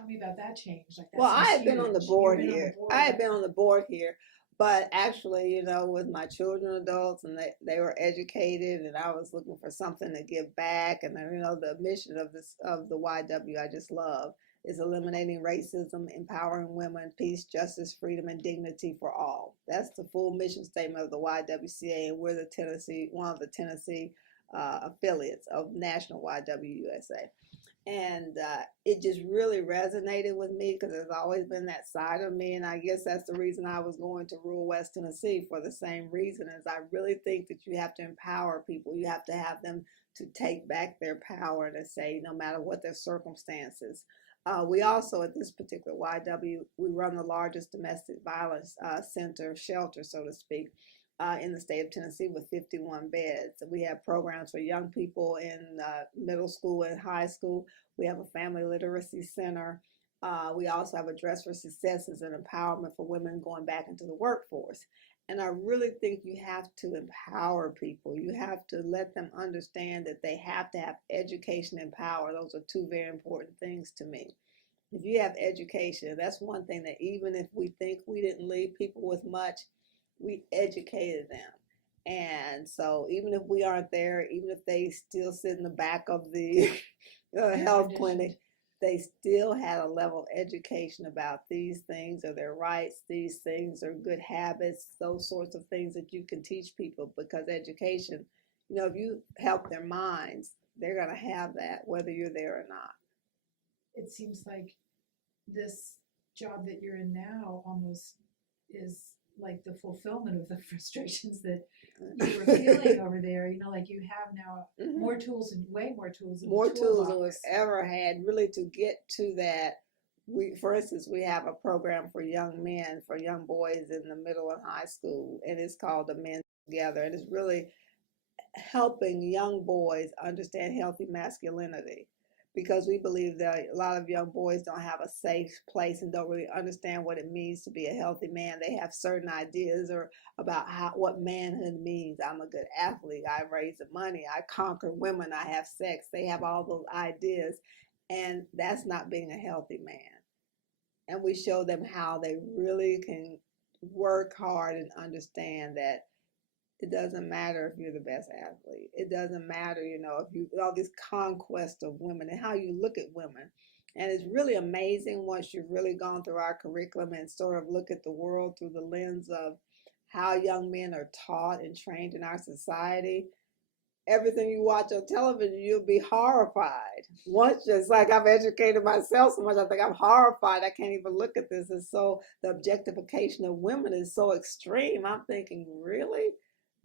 Tell me about that change. Like that Well, I seems had been on the huge. board You've been on the here. board. I had been on the board here, but actually, with my children, adults, and they were educated, and I was looking for something to give back. And the mission of the YW I just love is eliminating racism, empowering women, peace, justice, freedom, and dignity for all. That's the full mission statement of the YWCA, and we're one of the Tennessee affiliates of National YWUSA. And it just really resonated with me because there's always been that side of me, and I guess that's the reason I was going to rural West Tennessee, for the same reason. Is I really think that you have to empower people. You have to have them to take back their power and to say, no matter what their circumstances. We also, at this particular YW, we run the largest domestic violence center, shelter, so to speak, in the state of Tennessee, with 51 beds. We have programs for young people in middle school and high school. We have a family literacy center. We also have a Dress for Successes and empowerment for women going back into the workforce. And I really think you have to empower people. You have to let them understand that they have to have education and power. Those are two very important things to me. If you have education, that's one thing that even if we think we didn't leave people with much, we educated them. And so even if we aren't there, even if they still sit in the back of the health clinic, they still had a level of education about these things are their rights, these things are good habits, those sorts of things that you can teach people, because education, if you help their minds, they're going to have that whether you're there or not. It seems like this job that you're in now almost is like the fulfillment of the frustrations that you were feeling over there. Like you have now more tools and way more tools. More tools than we've ever had, really, to get to that. For instance, we have a program for young men, for young boys in the middle and high school, and it's called the Men Together, and it's really helping young boys understand healthy masculinity, because we believe that a lot of young boys don't have a safe place and don't really understand what it means to be a healthy man. They have certain ideas about what manhood means. I'm a good athlete. I raise the money. I conquer women. I have sex. They have all those ideas, and that's not being a healthy man. And we show them how they really can work hard and understand that it doesn't matter if you're the best athlete. It doesn't matter, if you all this conquest of women and how you look at women. And it's really amazing once you've really gone through our curriculum and sort of look at the world through the lens of how young men are taught and trained in our society. Everything you watch on television, you'll be horrified. Once, just like I've educated myself so much, I think I'm horrified. I can't even look at this. And so the objectification of women is so extreme. I'm thinking, really?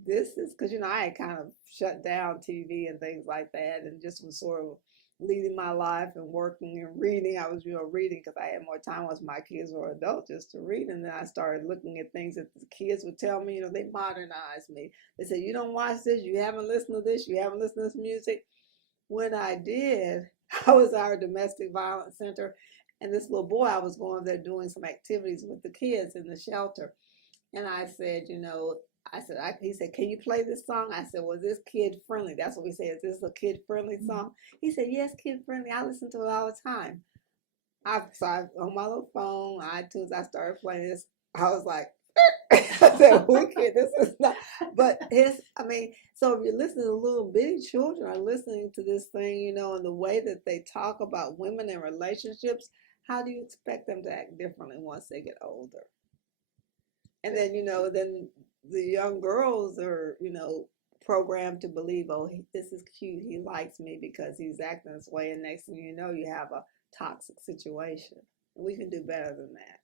This is because I had kind of shut down TV and things like that, and just was sort of leading my life and working and reading. I was reading because I had more time once my kids were adults, just to read. And then I started looking at things that the kids would tell me. They modernized me. They said, you don't watch this, you haven't listened to this, you haven't listened to this music. When I did, I was at our domestic violence center, and this little boy, I was going there doing some activities with the kids in the shelter. And I said, he said, can you play this song? I said, well, is this kid friendly? That's what we say. Is this a kid friendly song? He said, yes, kid friendly. I listen to it all the time. So on my little phone, iTunes, I started playing this. I was like, I said, wicked, this is not, but so if you're listening to little bitty children are listening to this thing, and the way that they talk about women and relationships, how do you expect them to act differently once they get older? And then, then the young girls are, programmed to believe, oh, this is cute. He likes me because he's acting this way. And next thing you know, you have a toxic situation. And we can do better than that.